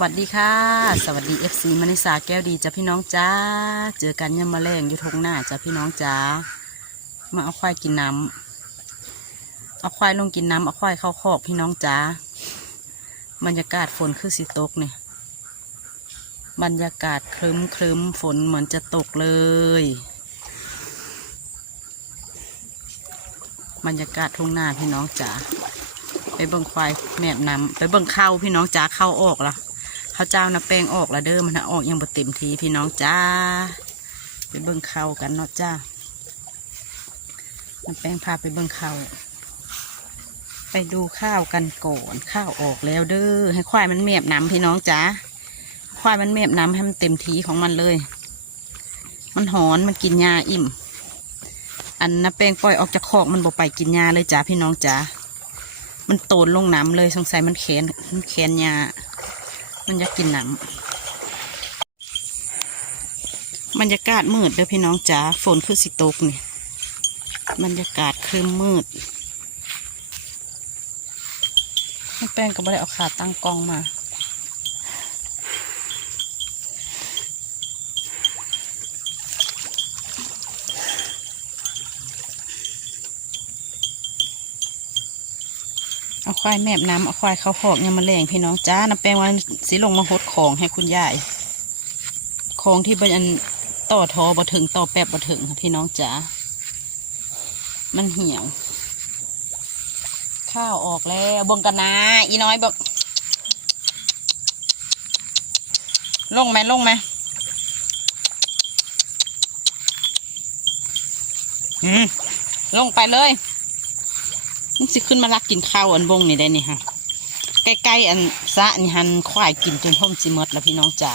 วัสดีค่ะ สวัสดีเอฟซีมณิสาแก้วดีจ้ะพี่น้องจ้า เจอกันยามมาแรงอยู่ทงหน้าจ้ะพี่น้องจ้า มาเอาควายกินน้ำเอาควายลงกินน้ำเอาควายเข้าคอกพี่น้องจ้า บรรยากาศฝนคือสิตกเนี่ยบรรยากาศครึ้มครึ้มฝนเหมือนจะตกเลย บรรยากาศทุ่งนาพี่น้องจ๋าไปเบิ่งควายแมบน้ำไปเบิ่งข้าวพี่น้องจ้าเข้าออกละ ข้าวเจ้านะแป้งออกละเด้อมันนะออกยังบ่เต็มทีพี่น้องจ้าไปเบิ่งเข้ากันเนาะจ้าน้ำแป้งพาไปเบิ่งเข้าไปดูข้าวกันก่อนข้าวออกแล้วเด้อให้ควายมันแมบน้ำพี่น้องจ้าควายมันแมบน้ำให้มันเต็มทีของมันเลย มันหอนมันกินหญ้าอิ่ม อันน้ำแป้งปล่อยออกจากคอกมันบ่ไปกินหญ้าเลยจ้าพี่น้องจ้ามันโตนลงน้ำเลยสงสัยมันแขนมันแขนยา มันจะกินน้ำบรรยากาศมืดเด้อพี่น้องจ๋าฝนคือสิตกนี่บรรยากาศคือมืดแม่แป้งก็ไม่ได้เอาขาตั้งกองมา ควายแมบน้ำเอาควายเข้าคอกเนี่ยมาแรงพี่น้องจ้าน้ำแป้งว่าสิลงมาหดของให้คุณยายของที่บันต่อทอบ่ถึงต่อแป๊บบ่ถึงค่ะพี่น้องจ้ามันเหี่ยว ข้าวออกแล้วบงกันนะอีน้อยบอกลงไหมลงไหมอืมลงไปเลย มันสิขึ้นมาลักกินข้าวอันบงนี่ได้นี่ฮะใกล้ๆอันสะนี่หันควายกินจนพ่มสิมดแล้วพี่น้องจ๋า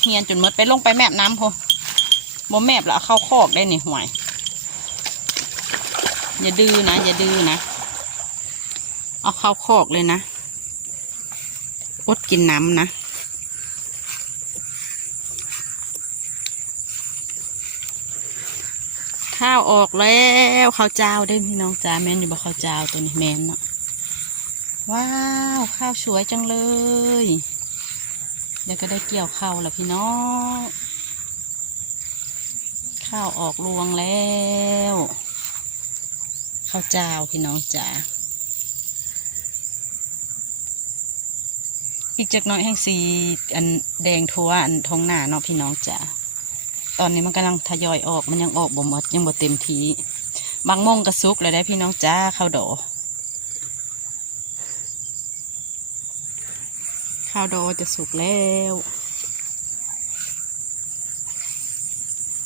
เฮียนจนมดไปลงไปแมบน้ำพอบ่แมบแล้วเอาเข้าคอกได้นี่ห่วย อย่าดื้อนะ อย่าดื้อนะ เอาเข้าคอกเลยนะ อดกินน้ำนะ ข้าวออกแล้วข้าวเจ้าได้พี่น้องจ้าแมนอยู่บ่ข้าวเจ้าตัวนี้แมนเนาะว้าวข้าวสวยจังเลย เดี๋ยวก็ได้เกี่ยวข้าวแล้วพี่น้อง ข้าวออกรวงแล้วข้าวเจ้าพี่น้องจ้าอีกจักน้อยแห่งสีอันแดงทัวอันทองหน้าเนาะพี่น้องจ้า ตอนนี้มันกำลังทยอยออกมันยังออกบ่หมดยังบ่เต็มทีบางโมงกระซุกเลยได้พี่น้องจ้าข้าวดอข้าวดอจะสุกแล้ว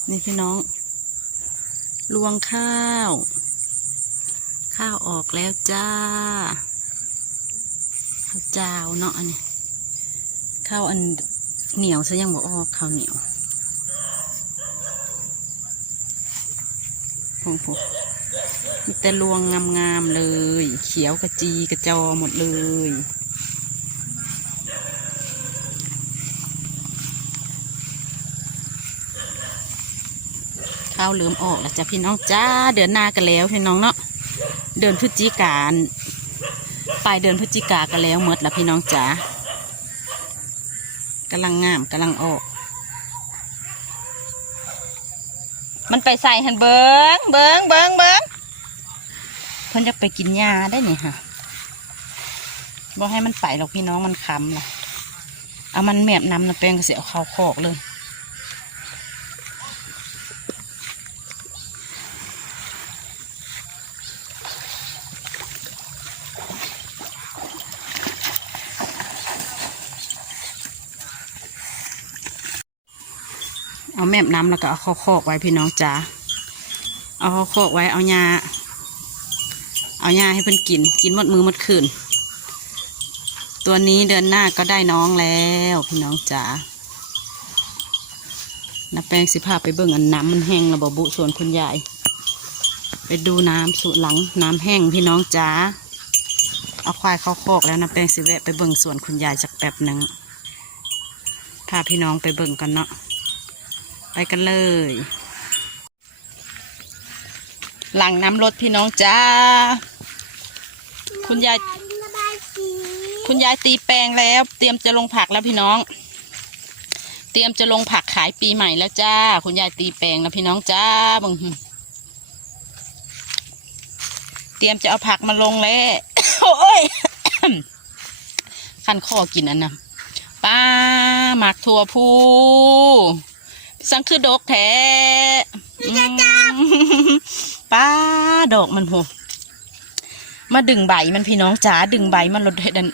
นี่พี่น้องลวงข้าว ข้าวออกแล้วจ้า ข้าวเจ้าเนาะอันนี้ข้าวอันเหนียวซะยังบ่ออกข้าวเหนียว พงพมีแต่รวงงามๆเลย เขียวกระจีกระจอหมดเลย ข้าวเหลือมออกแล้วจ้ะพี่น้องจ้าเดือนหน้ากันแล้วพี่น้องเนาะเดือนพฤศจิกาปลายเดือนพฤศจิกากันแล้วหมดแล้วพี่น้องจ้ากำลังงามกำลังออก มันไปใส่หันเบิงเบิงเบิงเบิงเพิ่นจะไปกินยาได้นี่ค่ะบอกให้มันไปหรอกพี่น้องมันคำล่ะเอามันแมบน้ำน้ำแป้งก็เสียเอาเข้าคอกเลย แมบน้ำแล้วก็เอาข้าคอกไว้พี่น้องจ๋าเอาข้าคอกไว้เอายาเอายาให้เพิ่นกิน กินหมดมือหมดคืน ตัวนี้เดือนหน้าก็ได้น้องแล้วพี่น้องจ๋าน้าแป้งสิพาไปเบิ่งอันน้ำมันแห้งระบบบุส่วนคุณยาย ไปดูน้ำสูตรหลังน้ำแห้งพี่น้องจ๋าเอาควายเข้าคอกแล้วน้าแป้งสิแวะไปเบิ่งสวนคุณยายจากแป๊บหนึ่งพาพี่น้องไปเบิ่งกันเนาะ ไปกันเลย หลังน้ำรถพี่น้องจ้า คุณยายระบายสีคุณยายตีแปลงแล้ว เตรียมจะลงผักแล้วพี่น้อง เตรียมจะลงผักขายปีใหม่แล้วจ้า คุณยายตีแปลงแล้วพี่น้องจ้าบังหึเตรียมจะเอาผักมาลงแล้วโอ้ยคันคอกินอันน่ะป้าหมักถั่วพู สังคือดอกแท้ป้าดอกมันพูมาดึงใบมันพี่น้องจ๋าดึงใบมันลดเห็ดัน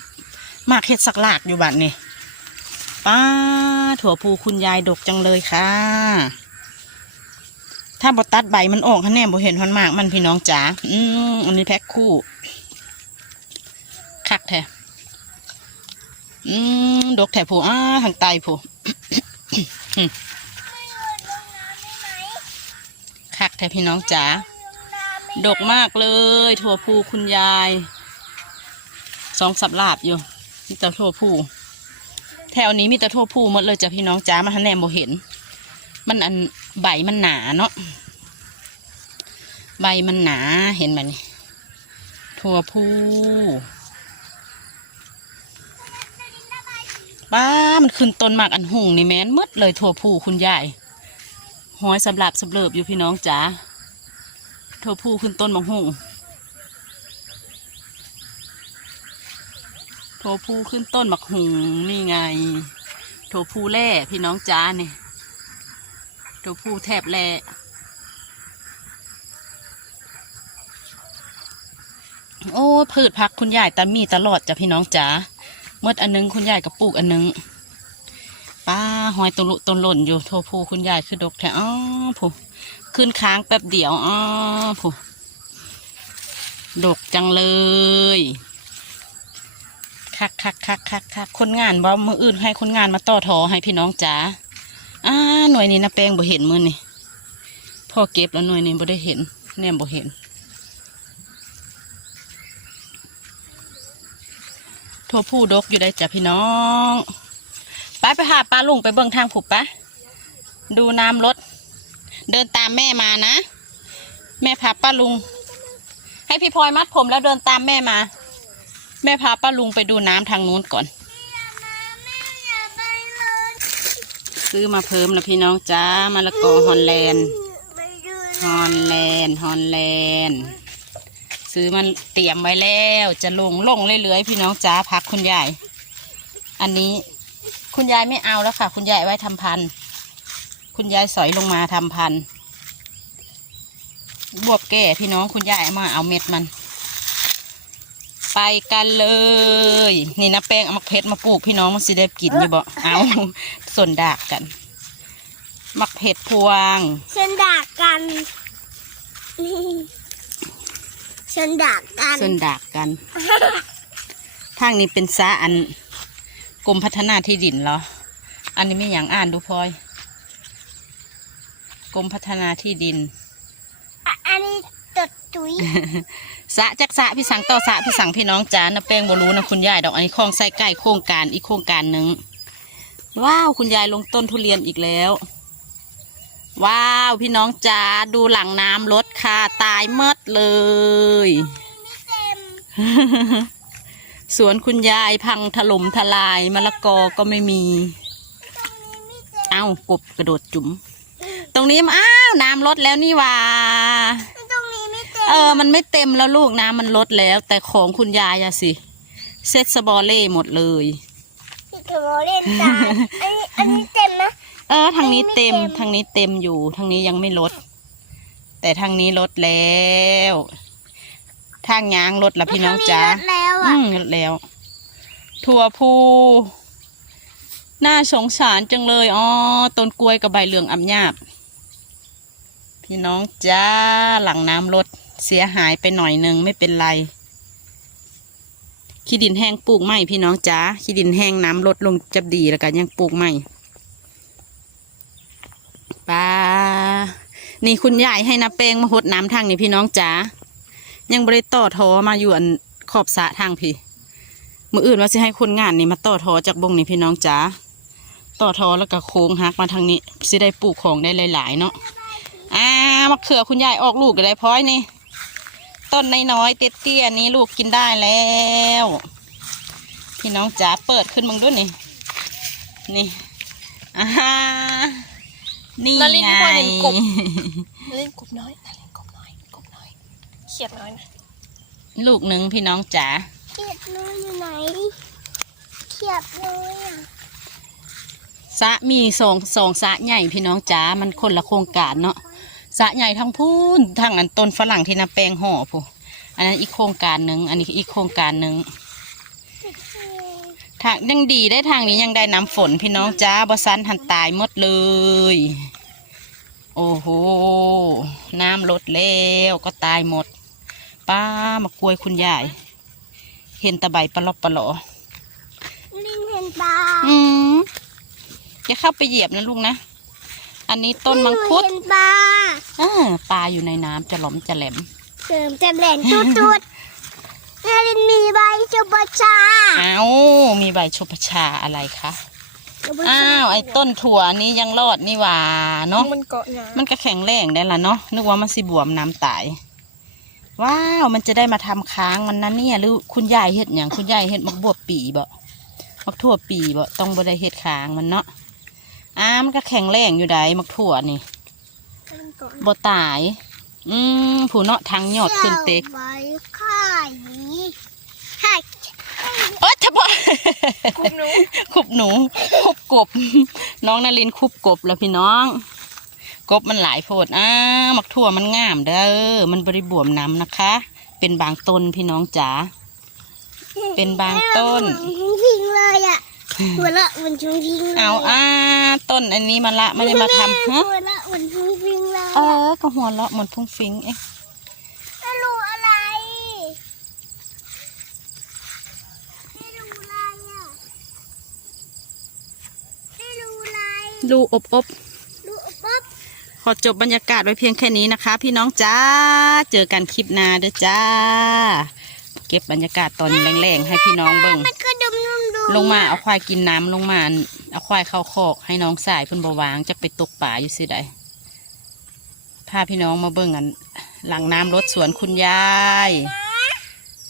มากเห็ดสักหลากอยู่บ้านนี่ป้าถั่วพูคุณยายดกจังเลยค่ะ ถ้าบตัดใบมันออกคะแนนบ่เห็นหอนมากมันพี่น้องจ๋าอืมอันนี้แพ็คคู่ คักแท้อืมดกแท้ผู้อ้าทางไตผู้ คักแท้พี่น้องจ๋าดกมากเลย ถั่วพูคุณยาย สองสับลาบอยู่มีแต่ถั่วพูแถวนี้มีแต่ถั่วพูหมดเลยจ้ะพี่น้องจ๋ามาทันแนมบ่เห็น มันอันใบมันหนาเนาะใบมันหนาเห็นไหมนี่ถั่วพูป้ามันขึ้นต้นหมากอันหุ่งนี่แม้นหมดเลยถั่วพูคุณยาย ห้อยสำหรับสำเริบอยู่พี่น้องจ๋าถั่วพูขึ้นต้นมะฮุ่งถั่วพูขึ้นต้นมะฮุงนี่ไงถั่วพูแร่พี่น้องจ้าเนี่ยถั่วพูแทบแร่โอ้พืชผักคุณยายตามีตลอดจ้ะพี่น้องจ๋าเมื่ออันนึงคุณยายกับปลูกอันนึง ป้าหอยต้นลุต้นหล่นอยู่ถั่วพูคุณยายคือดกแท้อ๋อผู้ขึ้นค้างแป๊บเดียวอ๋อผู้ดกจังเลยคักคักคักคักคักคนงานบ่มืออื่นให้คนงานมาต่อทอให้พี่น้องจ๋าอ่าหน่วยนี้นะแป้งบ่เห็นมือนี่พ่อเก็บแล้วหน่วยนี้บ่ได้เห็นแนมบ่เห็นทั่วผู้ดกอยู่ได้จ้ะพี่น้อง ไปไปหาปลาลุงไปเบิ่งทางผูกปะดูน้ำรถเดินตามแม่มานะ แม่พาป้าลุง ให้พี่พลอยมัดผมแล้วเดินตามแม่มา แม่พาป้าลุงไปดูน้ำทางนู้นก่อน ซื้อมาเพิ่มแล้วพี่น้องจ้ามะละกอฮอลแลนด์ฮอลแลนด์ฮอลแลนด์ซื้อมันเตรียมไว้แล้ว จะลงลงเรื่อยๆพี่น้องจ้าพักคุณยาย อันนี้ คุณยายไม่เอาแล้วค่ะ คุณยายไว้ทำพันธุ์คุณยายสอยลงมาทำพันธุ์บวบแก่พี่น้องคุณยายเอามาเอาเม็ดมัน ไปกันเลย นี่นะแป้งเอามักเพชรมาปลูกพี่น้องมันสิได้กินอยู่บ่เอาส่วนดากกัน มักเพชรพวงฉันด่ากันฉันด่ากันส่วนดากกันทางนี้เป็นสาอัน กรมพัฒนาที่ดินเหรอ อันนี้ไม่อย่างอ่านดูพลอยกรมพัฒนาที่ดินอะอันนี้ตดจุยสะจักสะพี่สังต่อสะพี่สังพี่น้องจานนะแป้งบรู้นะคุณยายดอกอันนี้คลองไส้ไก่โครงการอีกโครงการหนึ่งว้าวคุณยายลงต้นทุเรียนอีกแล้ว ว้าวพี่น้องจ้าดูหลังน้ำรถค่ะตายเมดเลยเต็ม สวนคุณยายพังถล่มทลายมะละกอก็ไม่มีตรงนี้ไม่เต็มเอ้ากบกระโดดจุ๋ม ตรงนี้มันอ้าวน้ำลดแล้วนี่หว่า ตรงนี้ไม่เต็มเออ มันไม่เต็มแล้วลูกน้ำมันลดแล้ว แต่ของคุณยายอะสิ เซ็ตสบอเล่หมดเลยที่เธอเล่นจานอันนี้อันนี้เต็มนะเออทางนี้เต็มไม่เต็มทางนี้เต็มอยู่ทางนี้ยังไม่ลด แต่ทางนี้ลดแล้วทางยางลดละพี่น้องจ๋ารถแล้ว อืมลดแล้ว ถั่วพูน่าสงสารจังเลยอ๋อต้นกล้วยกับใบเหลืองอ่ำยาบ พี่น้องจ้าหลังน้ำลดเสียหายไปหน่อยหนึ่งไม่เป็นไรขี้ดินแห้งปลูกใหม่พี่น้องจ้าขี้ดินแห้งน้ำลดลงจะดีแล้วกันยังปลูกใหม่ป้านี่คุณยายให้น้าแป้งมาหดน้ำทางนี่พี่น้องจ้ายังบริต่อทอมาอยู่อัน ขอบสะทางพี่มืออื่นว่าจะให้คนงานนี่มาต่อทอจากบงนี่พี่น้องจ้าต่อทอแล้วก็โค้งหักมาทางนี้สิได้ปลูกของได้หลาย ๆ เนาะอ่ามะเขือคุณยายออกลูกก็ได้พ้อยนี่ ต้นน้อยๆเตี้ยๆนี้ลูกกินได้แล้ว พี่น้องจ๋าเปิดขึ้นมึงด้วยนี่ นี่อ่านี่ไงที่พอเห็นกบเล่นกบน้อยเล่นกบน้อยกบน้อยเขียดน้อยนะ ลูกหนึ่งพี่น้องจ๋าเขียดน้อยอยู่ไหนเขียดน้อยอะสระมีสองสองสระใหญ่พี่น้องจ๋ามันคนละโครงการเนาะสระใหญ่ทั้งพูนทั้งอันต้นฝรั่งที่นาแปลงห่อผู้อันนั้นอีกโครงการหนึ่งอันนี้อีกโครงการหนึ่งทางยังดีได้ทางนี้ยังได้น้ำฝนพี่น้องจ้าบซันทันตายหมดเลย โอ้โห น้ำลดแล้วก็ตายหมด ป้ามากลวยคุณยาย เห็นตะไบปลอบปลอลิงเห็นปลาอืมอย่าเข้าไปเหยียบนะลูกนะ อันนี้ต้นมังคุดเห็นปลาเออปลาอยู่ในน้ำจะหลอมจะแหลมเสริมจำแหลนตุ๊ดตุ๊ดนารินมีใบชบชาอ้าวมีใบชปชาอะไรคะอ้าวไอ้ต้นถั่วนี้ยังรอดนี่หว่าเนาะมันเกาะงามันก็แข็งแรงได้ละเนาะนึกว่ามันสิบวมน้ำตาย ว้าวมันจะได้มาทำค้างมันนะเนี่ยหรือคุณยายเห็ดอย่างคุณยายเห็ดมักบวบปีบ่มักถั่วปีบ่ต้องบ่ได้เห็ดค้างมันเนาะอ้ามันก็แข็งแรงอยู่ได้มักถั่วนี่บ่ตาย อืมผู้เนาะทางยอดขึ้นเต็กใบข่ายนี้ข่ายเอ้ยทับกบหนูคุบหนูคุบกบ น้องนารินคุบกบแล้วพี่น้อง กบมันหลายโพดอ้ามักถั่วมันงามเด้อมันบริบวมน้ำนะคะ เป็นบางต้นพี่น้องจ๋าเป็นบางต้นชุ่งพิงเลยอะหัวละเหมันชุ่งพิงเลยเอาอ้าต้นอันนี้มาละไม่ได้มาทำฮะหัวละเหมันชุ่งพิงเลยเออก็หัวเราะเหมือนพุ่งฟิงเองไม่รู้อะไรไม่รู้อะไรอะไม่รู้อะไรดูอบอบรู้ปั๊บ ขอจบบรรยากาศไว้เพียงแค่นี้นะคะ พี่น้องจ้าเจอกันคลิปหน้าเด้อจ้า เก็บบรรยากาศตอนแรงๆให้พี่น้องเบิ่งมันก็ดมน้ำดูลงมาเอาควายกินน้ำลงมาเอาควายเข้าคอกให้น้องสายเพิ่นบวางจะไปตกป่าอยู่สิใดพาพี่น้องมาเบิ่งกัน หลังน้ำรถสวนคุณยาย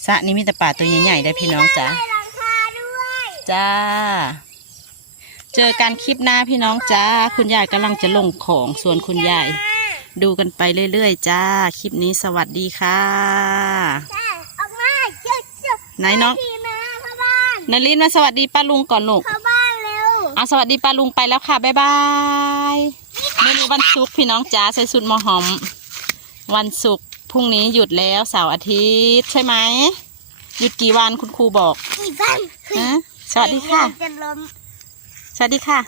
สระนี้มีแต่ป่าตัวใหญ่ๆได้พี่น้องจ้าใส่หลังคาด้วยจ้า เจอกันคลิปหน้าพี่น้องจ้า คุณยายกำลังจะลงของส่วนคุณยาย ดูกันไปเรื่อยๆจ้า คลิปนี้สวัสดีค่ะออกมาเจ้าเจ้าไหนน้องมาเข้าบ้านนารินมาสวัสดีป้าลุงก่อนลูกเข้าบ้านเร็วอะสวัสดีป้าลุงไปแล้วค่ะบ๊ายบายเมนี้วันศุกร์พี่น้องจ๋าใส่สุดมอหอม วันศุกร์พรุ่งนี้หยุดแล้วเสาร์อาทิตย์ใช่ไหมหยุดกี่วันคุณครูบอกอีบ้านสวัสดีค่ะจะล้ม สวัสดีค่ะ